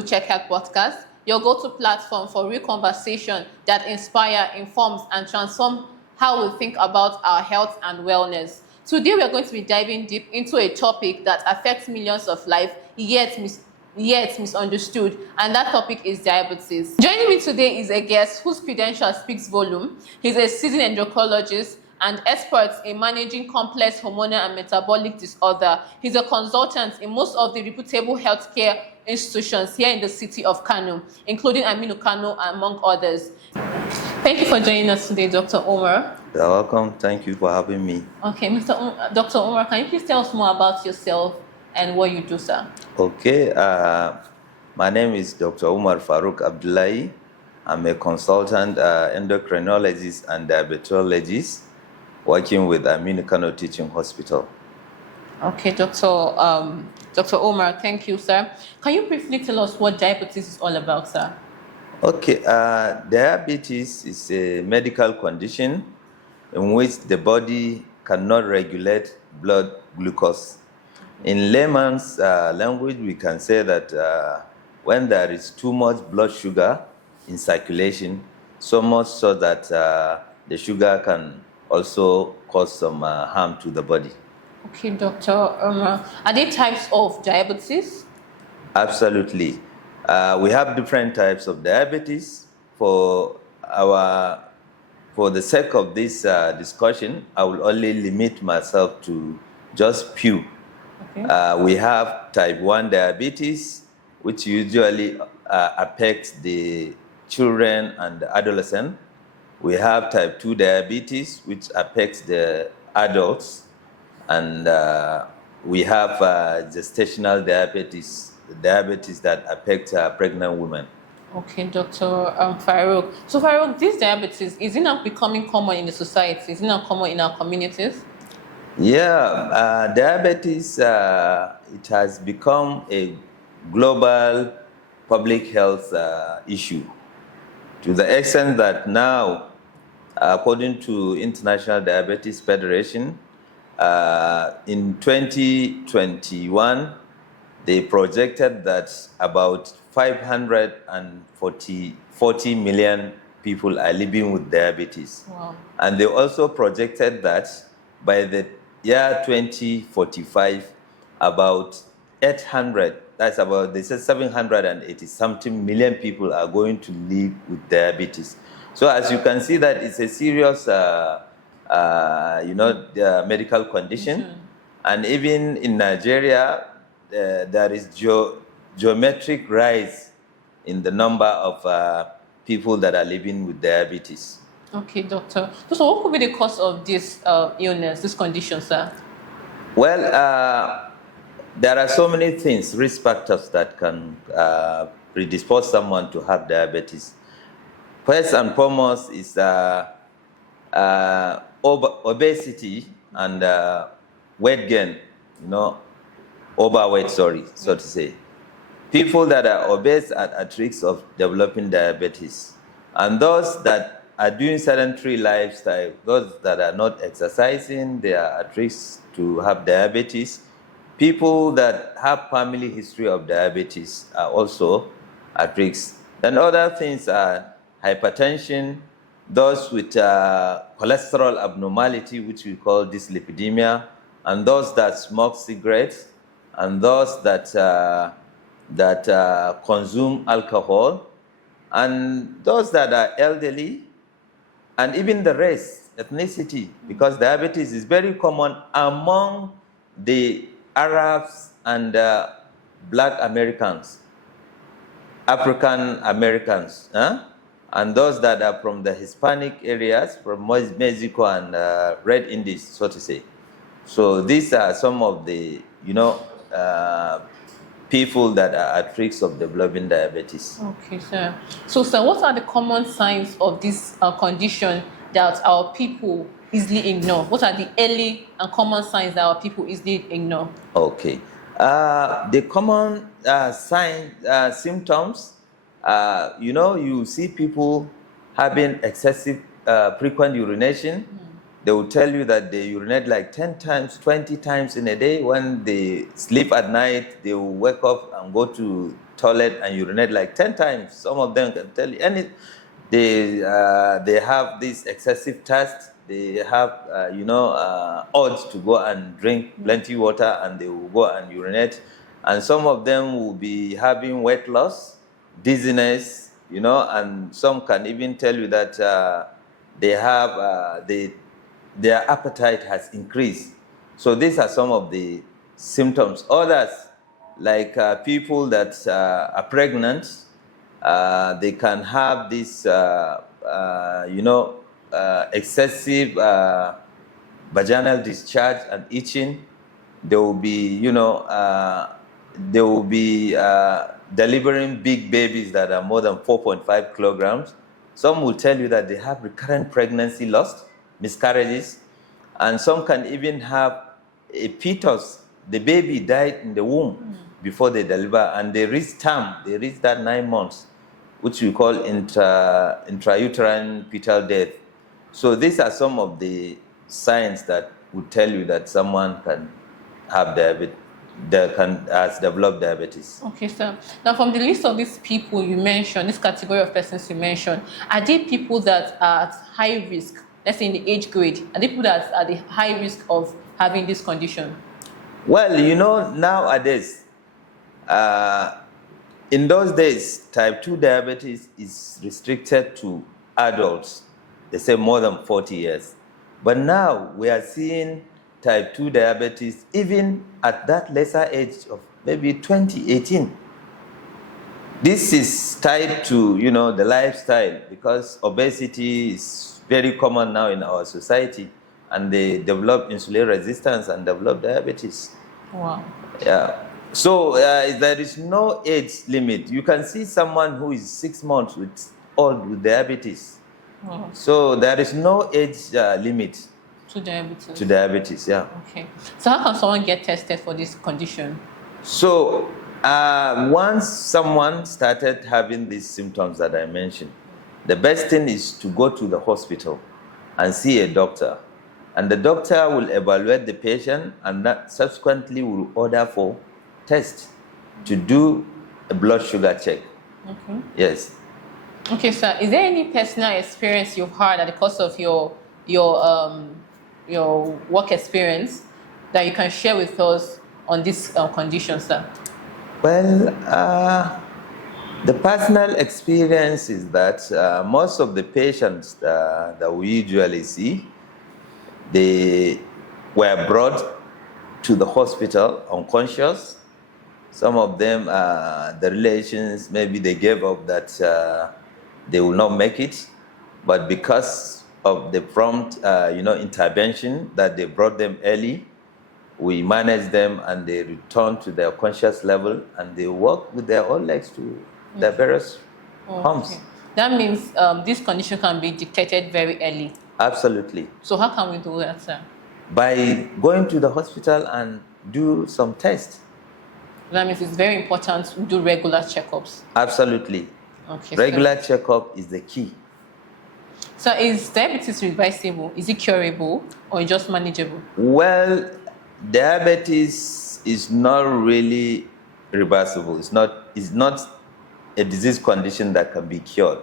Boodcheck Podcast, your go-to platform for real conversation that inspire, informs, and transform how we think about our health and wellness. Today, we are going to be diving deep into a topic that affects millions of lives, yet misunderstood, and that topic is diabetes. Joining me today is a guest whose credentials speaks volume. He's a seasoned endocrinologist and expert in managing complex hormonal and metabolic disorder. He's a consultant in most of the reputable healthcare institutions here in the city of Kano, including Aminu Kano, among others. Thank you for joining us today, Dr. Omar. You're welcome. Thank you for having me. Okay, Dr. Omar, can you please tell us more about yourself and what you do, sir? Okay, my name is Dr. Umar Farouk Abdullahi. I'm a consultant endocrinologist and diabetologist working with Aminu Kano Teaching Hospital. Okay, Dr. Omar, thank you, sir. Can you briefly tell us what diabetes is all about, sir? Okay, diabetes is a medical condition in which the body cannot regulate blood glucose. In layman's language, we can say that when there is too much blood sugar in circulation, so much so that the sugar can also cause some harm to the body. Okay, Dr. Omar, are there types of diabetes? Absolutely. We have different types of diabetes. For the sake of this discussion, I will only limit myself to just few. Okay. We have type 1 diabetes, which usually affects the children and the adolescent. We have type 2 diabetes, which affects the adults. And we have gestational diabetes that affects pregnant women. Okay, Dr. Farouk. So, Farouk, this diabetes, is it now becoming common in the society? Is it now common in our communities? Yeah, diabetes, it has become a global public health issue to the extent that now, according to International Diabetes Federation, in 2021, they projected that about 540 million people are living with diabetes. Wow. And they also projected that by the year 2045, about 780 something million people are going to live with diabetes. So as you can see that it's a serious medical condition. Mm-hmm. And even in Nigeria, there is geometric rise in the number of people that are living with diabetes. Okay, doctor. So what could be the cause of this illness, this condition, sir? Well, there are so many things, risk factors that can predispose someone to have diabetes. First and foremost is obesity and weight gain, overweight, so to say. People that are obese are at risk of developing diabetes. And those that are doing sedentary lifestyle, those that are not exercising, they are at risk to have diabetes. People that have family history of diabetes are also at risk. And other things are hypertension, those with cholesterol abnormality, which we call dyslipidemia, and those that smoke cigarettes, and those that consume alcohol, and those that are elderly, and even the race, ethnicity, because diabetes is very common among the Arabs and Black Americans, African Americans, and those that are from the Hispanic areas, from Mexico and Red Indies, so to say. So these are some of the, people that are at risk of developing diabetes. Okay, sir. So, sir, what are the common signs of this condition that our people easily ignore? What are the early and common signs that our people easily ignore? Okay. The common symptoms, you see people having excessive frequent urination, they will tell you that they urinate like 10 times, 20 times in a day. When they sleep at night, they will wake up and go to toilet and urinate like 10 times. Some of them can tell you they have this excessive thirst. They have urge to go and drink plenty water, and they will go and urinate. And some of them will be having weight loss, dizziness, and some can even tell you that they have their appetite has increased. So these are some of the symptoms. Others, like people that are pregnant, they can have this, excessive vaginal discharge and itching. They will be, delivering big babies that are more than 4.5 kilograms. Some will tell you that they have recurrent pregnancy loss, miscarriages, and some can even have a fetus. The baby died in the womb before they deliver, and they reach term. They reach that 9 months, which we call intrauterine fetal death. So these are some of the signs that would tell you that someone can have has developed diabetes. Okay, sir. Now, from the list of these people you mentioned, this category of persons you mentioned, are they people that are at high risk? Let's say in the age grade, are they people that are at the high risk of having this condition? Well, nowadays, in those days, type 2 diabetes is restricted to adults. They say more than 40 years. But now we are seeing type 2 diabetes even at that lesser age of maybe 2018. This is tied to, the lifestyle, because obesity is very common now in our society, and they develop insulin resistance and develop diabetes. Wow. Yeah. So there is no age limit. You can see someone who is 6 months old with diabetes. Wow. So there is no age limit To diabetes. to diabetes. Yeah. Okay. So how can someone get tested for this condition? So once someone started having these symptoms that I mentioned, the best thing is to go to the hospital and see a doctor. And the doctor will evaluate the patient, and that subsequently will order for test to do a blood sugar check. Okay. Yes. Okay, sir. Is there any personal experience you've had at the course of your work experience that you can share with us on this condition, sir? Well, the personal experience is that most of the patients that we usually see, they were brought to the hospital unconscious. Some of them, the relations, maybe they gave up that they will not make it, but because of the prompt, intervention that they brought them early, we manage them and they return to their conscious level, and they walk with their own legs to their various homes. Okay. That means this condition can be detected very early. Absolutely. So how can we do that, sir? By going to the hospital and do some tests. That means it's very important to do regular checkups. Absolutely. Okay. Regular checkup is the key. So is diabetes reversible? Is it curable or just manageable? Well, diabetes is not really reversible. It's not a disease condition that can be cured.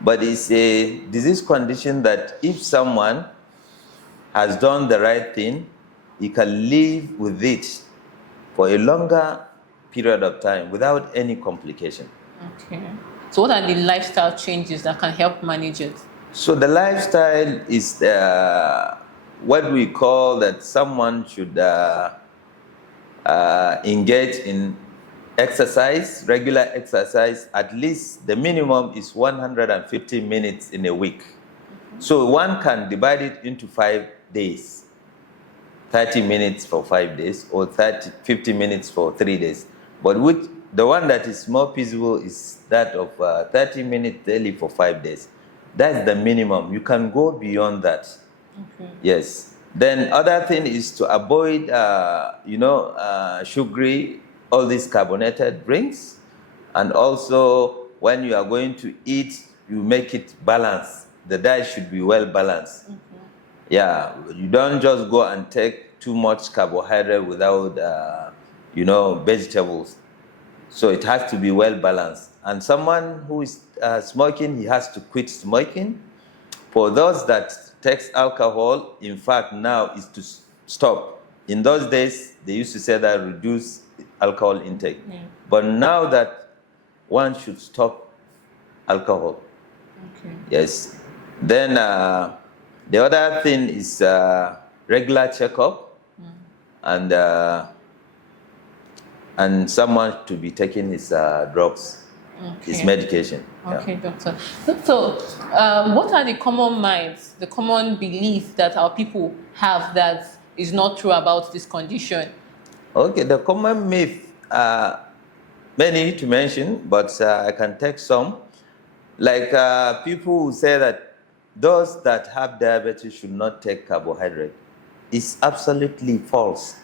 But it's a disease condition that if someone has done the right thing, he can live with it for a longer period of time without any complication. Okay. So what are the lifestyle changes that can help manage it? So the lifestyle is what we call that someone should engage in exercise, regular exercise. At least the minimum is 150 minutes in a week. So one can divide it into 5 days. 30 minutes for 5 days, or 50 minutes for 3 days. But the one that is more feasible is that of 30 minutes daily for 5 days. That's the minimum. You can go beyond that. Okay. Yes. Then other thing is to avoid, sugary, all these carbonated drinks. And also, when you are going to eat, you make it balanced. The diet should be well balanced. Yeah, you don't just go and take too much carbohydrate without, vegetables. So it has to be well balanced. And someone who is smoking, he has to quit smoking. For those that takes alcohol, in fact, now is to stop. In those days, they used to say that reduce alcohol intake. Yeah. But now that one should stop alcohol. Okay. Yes. Then the other thing is regular checkup, and someone to be taking his drugs, his medication. Okay, doctor. So, what are the common minds, the common beliefs that our people have that is not true about this condition? Okay, the common myth, many to mention, but I can take some. Like people who say that those that have diabetes should not take carbohydrate. It's absolutely false.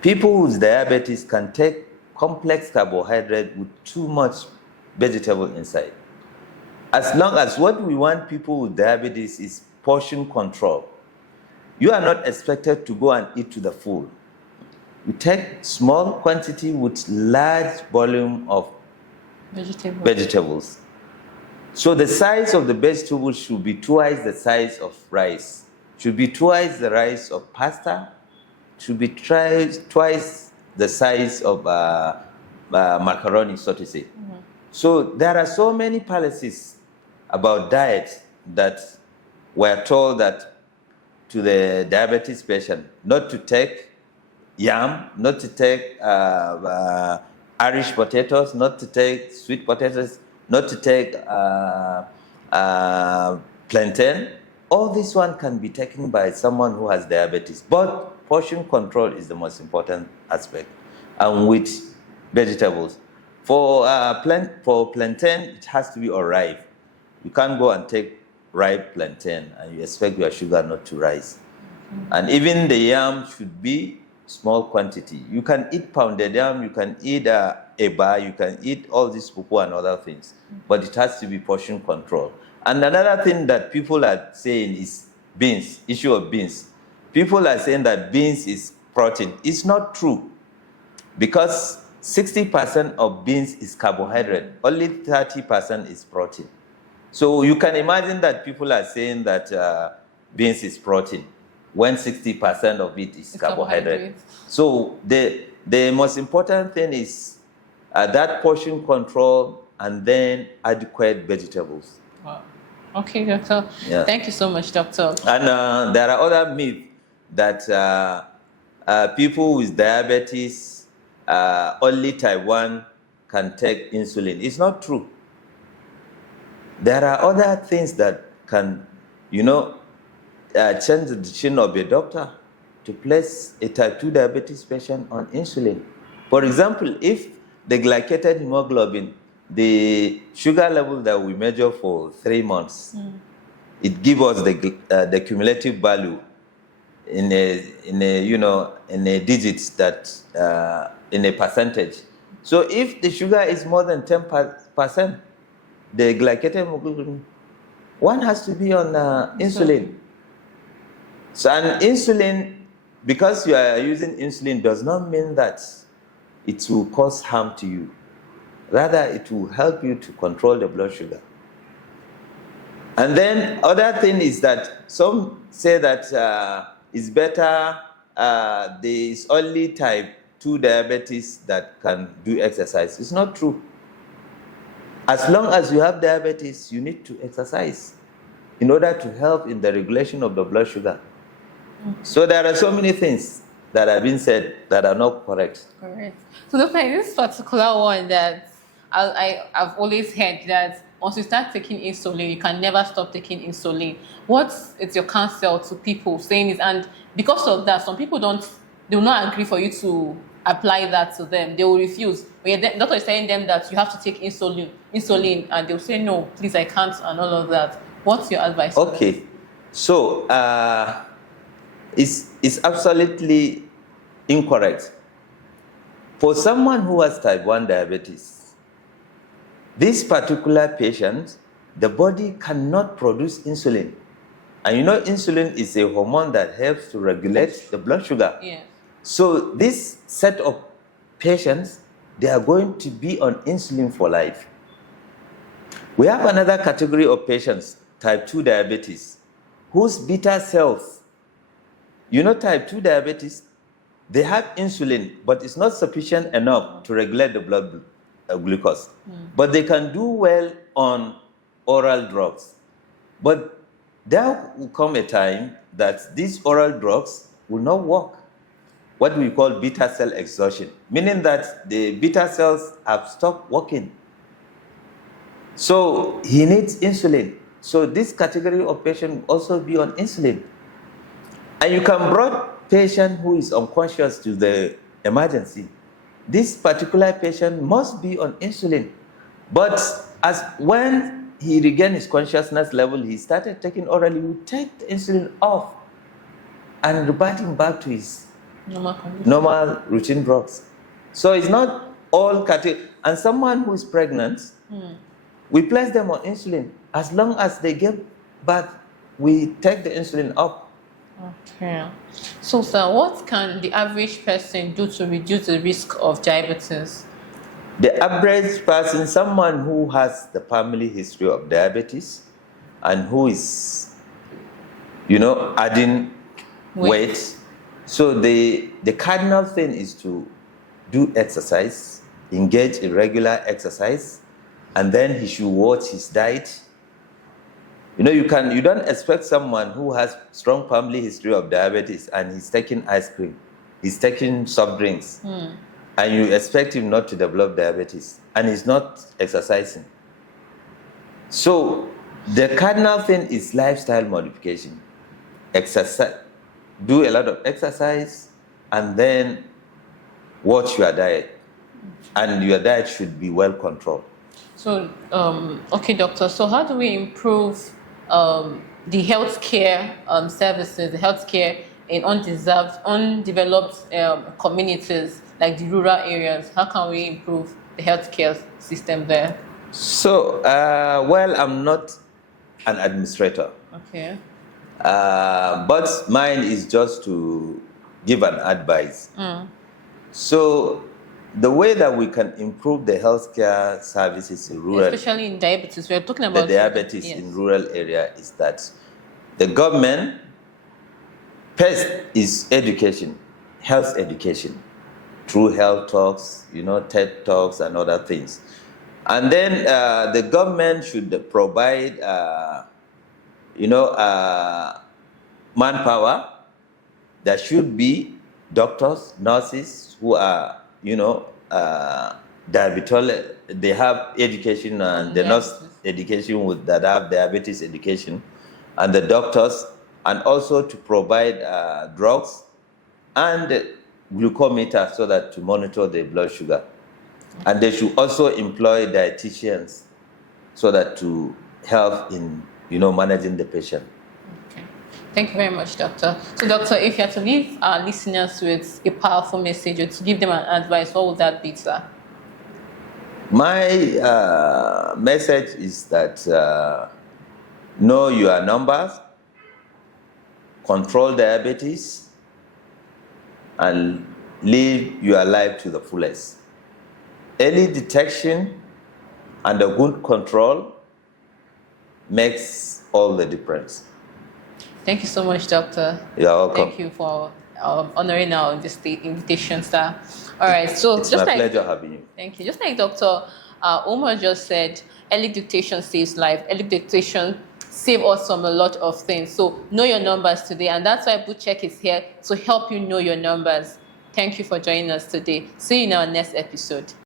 People with diabetes can take complex carbohydrate with too much vegetable inside. As long as what we want people with diabetes is portion control. You are not expected to go and eat to the full. You take small quantity with large volume of vegetables. So the size of the vegetables should be twice the size of rice, should be twice the size of pasta, should be twice the size of macaroni, so to say. Mm-hmm. So there are so many policies about diet that we're told that to the diabetes patient, not to take yam, not to take Irish potatoes, not to take sweet potatoes, not to take plantain. All this one can be taken by someone who has diabetes, but portion control is the most important aspect, and with vegetables. For plantain, it has to be ripe. You can't go and take ripe plantain and you expect your sugar not to rise. Mm-hmm. And even the yam should be small quantity. You can eat pounded yam, you can eat eba, you can eat all this pupu and other things, but it has to be portion control. And another thing that people are saying is beans, issue of beans. People are saying that beans is protein. It's not true, because 60% of beans is carbohydrate, only 30% is protein. So you can imagine that people are saying that beans is protein when 60% of it is carbohydrate. So the most important thing is that portion control and then adequate vegetables. Wow. Okay, doctor. Yeah. Thank you so much, doctor. And there are other myths that people with diabetes, only type 1 can take insulin. It's not true. There are other things that can, change the decision of a doctor to place a type 2 diabetes patient on insulin. For example, if the glycated hemoglobin, the sugar level that we measure for 3 months, it gives us the cumulative value in a digits that in a percentage. So if the sugar is more than 10%, the glycated hemoglobin, one has to be on insulin. So an insulin, because you are using insulin, does not mean that it will cause harm to you. Rather, it will help you to control the blood sugar. And then other thing is that some say that it's better, there is only type 2 diabetes that can do exercise. It's not true. As long as you have diabetes, you need to exercise in order to help in the regulation of the blood sugar. So there are so many things that have been said that are not correct. Correct. So doctor, in this particular one that I've always heard that once you start taking insulin, you can never stop taking insulin. What is your counsel to people saying this? And because of that, some people they will not agree for you to apply that to them. They will refuse. When the doctor is telling them that you have to take insulin, and they'll say, no, please, I can't, and all of that. What's your advice? Okay. So, it's absolutely incorrect. For someone who has type 1 diabetes, this particular patient, the body cannot produce insulin. And you know, insulin is a hormone that helps to regulate the blood sugar. Yes. So this set of patients, they are going to be on insulin for life. We have another category of patients, type 2 diabetes, whose beta cells, you know, type 2 diabetes, they have insulin, but it's not sufficient enough to regulate the blood glucose. But they can do well on oral drugs. But there will come a time that these oral drugs will not work. What we call beta cell exhaustion, meaning that the beta cells have stopped working. So he needs insulin. So this category of patient will also be on insulin. And you can bring patient who is unconscious to the emergency. This particular patient must be on insulin. But as when he regained his consciousness level, he started taking oral, he would take the insulin off and reverting back to his normal routine drugs. So it's not all category. And someone who is pregnant, we place them on insulin. As long as they give birth, we take the insulin off. Okay. So, sir, what can the average person do to reduce the risk of diabetes? The average person, someone who has the family history of diabetes and who is, you know, adding weight. So the cardinal thing is to do exercise, engage in regular exercise, and then he should watch his diet. You know, you don't expect someone who has strong family history of diabetes and he's taking ice cream, he's taking soft drinks, and you expect him not to develop diabetes, and he's not exercising. So the cardinal thing is lifestyle modification. Exercise, do a lot of exercise, and then watch your diet, and your diet should be well controlled. So, okay, doctor. So, how do we improve the healthcare services, the healthcare in undeveloped communities like the rural areas? How can we improve the healthcare system there? So, well, I'm not an administrator. Okay. But mine is just to give an advice. So the way that we can improve the healthcare services in rural, especially in diabetes, we're talking about the diabetes in rural area, is that the government first is education, health education, through health talks, you know, TED talks and other things. And then the government should provide, manpower. There should be doctors, nurses who are, diabetes. They have education, and the nurse education that have diabetes education, and the doctors, and also to provide drugs and glucometer so that to monitor the blood sugar. And they should also employ dietitians so that to help in, managing the patient. Okay. Thank you very much, doctor. So, doctor, if you had to leave our listeners with a powerful message or to give them an advice, what would that be, sir? My message is that know your numbers, control diabetes, and live your life to the fullest. Early detection and a good control makes all the difference. Thank you so much, doctor. You're welcome. Thank you for honoring our invitation, sir. All right, so it's my pleasure having you. Thank you. Just like Dr. Omar just said, early detection saves life. Early detection saves us from a lot of things. So know your numbers today, and that's why Boodcheck is here to help you know your numbers. Thank you for joining us today. See you in our next episode.